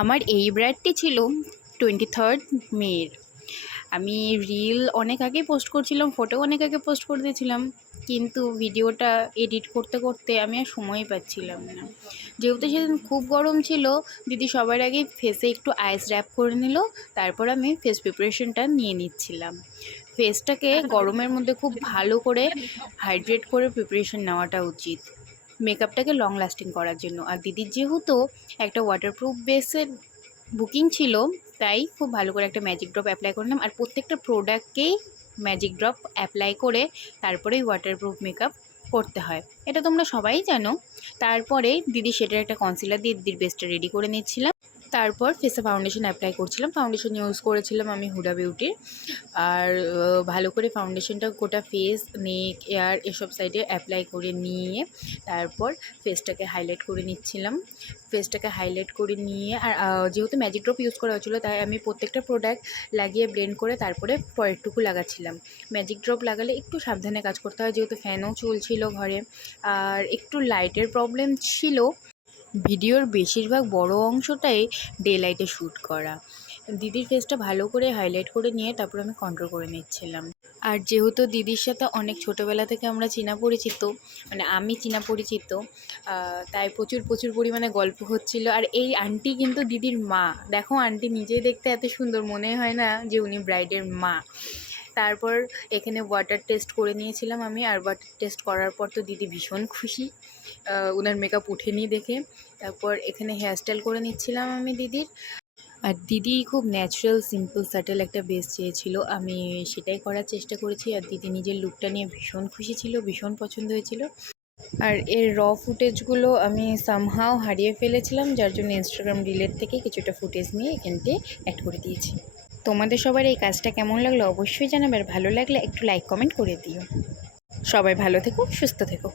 আমার এই ব্র্যাডটি ছিল 23 মের। আমি রিল অনেক আগে পোস্ট করছিলাম, ফটো অনেক আগে পোস্ট করে দিয়েছিলাম, কিন্তু ভিডিওটা এডিট করতে করতে আমি আর সময়ই পাচ্ছিলাম না। যেহেতু সেদিন খুব গরম ছিল, দিদি সবার আগে ফেসে একটু আইস র্যাপ করে নিল, তারপর আমি ফেস প্রিপারেশনটা নিয়ে নিচ্ছিলাম। ফেসটাকে গরমের মধ্যে খুব ভালো করে হাইড্রেট করে প্রিপারেশন নেওয়াটা উচিত মেকআপটাকে লং লাস্টিং করার জন্য। আর দিদির যেহেতু একটা ওয়াটারপ্রুফ বেসের বুকিং ছিল, তাই খুব ভালো করে একটা ম্যাজিক ড্রপ অ্যাপ্লাই করলাম। আর প্রত্যেকটা প্রোডাক্টকেই ম্যাজিক ড্রপ অ্যাপ্লাই করে তারপরেই ওয়াটারপ্রুফ মেকআপ করতে হয়, এটা তোমরা সবাই জানো। তারপরে দিদি সেটার একটা কনসিলার দিয়ে দিদির বেসটা রেডি করে নিচ্ছিলাম। তারপর ফেসে ফাউন্ডেশন অ্যাপ্লাই করছিলাম। ফাউন্ডেশন ইউজ করেছিলাম আমি হুডা বিউটির। আর ভালো করে ফাউন্ডেশনটা গোটা ফেস, নেক, এয়ার এসব সাইডে অ্যাপ্লাই করে নিয়ে তারপর ফেসটাকে হাইলাইট করে নিচ্ছিলাম। ফেসটাকে হাইলাইট করে নিয়ে আর যেহেতু ম্যাজিক ড্রপ ইউজ করা হচ্ছিলো, তাই আমি প্রত্যেকটা প্রোডাক্ট লাগিয়ে ব্লেন্ড করে তারপরে পরেরটুকু লাগাচ্ছিলাম। ম্যাজিক ড্রপ লাগালে একটু সাবধানে কাজ করতে হয়, যেহেতু ফ্যানও চলছিল ঘরে আর একটু লাইটের প্রবলেম ছিল। ভিডিওর বেশিরভাগ বড় অংশটাই ডে লাইটে শ্যুট করা। দিদির ফেসটা ভালো করে হাইলাইট করে নিয়ে তারপর আমি কন্ট্রোল করে নিচ্ছিলাম। আর যেহেতু দিদির সাথে অনেক ছোটোবেলা থেকে আমরা চেনা পরিচিত, মানে আমি চেনা পরিচিত, তাই প্রচুর প্রচুর পরিমাণে গল্প হচ্ছিল। আর এই আন্টি কিন্তু দিদির মা। দেখো, আন্টি নিজেই দেখতে এত সুন্দর, মনে হয় না যে উনি ব্রাইডের মা। তারপর এখানে ওয়াটার টেস্ট করে নিয়েছিলাম আমি। আর ওয়াটার টেস্ট করার পর তো দিদি ভীষণ খুশি ওনার মেকআপ উঠেনি দেখে। তারপর এখানে হেয়ারস্টাইল করে নিচ্ছিলাম আমি দিদির। আর দিদি খুব ন্যাচারাল, সিম্পল, স্যাটেল একটা বেস চেয়েছিল, আমি সেটাই করার চেষ্টা করেছি। আর দিদি নিজের লুকটা নিয়ে ভীষণ খুশি ছিল, ভীষণ পছন্দ হয়েছিল। আর এর র ফুটেজগুলো আমি সামহাও হারিয়ে ফেলেছিলাম, যার জন্য ইনস্টাগ্রাম রিলের থেকে কিছুটা ফুটেজ নিয়ে এখানতে অ্যাড করে দিয়েছি। তোমাদের সবার এই কাজটা কেমন লাগলো অবশ্যই জানাবে, আর ভালো লাগলে একটু লাইক কমেন্ট করে দিও। সবাই ভালো থেকো, সুস্থ থেকো।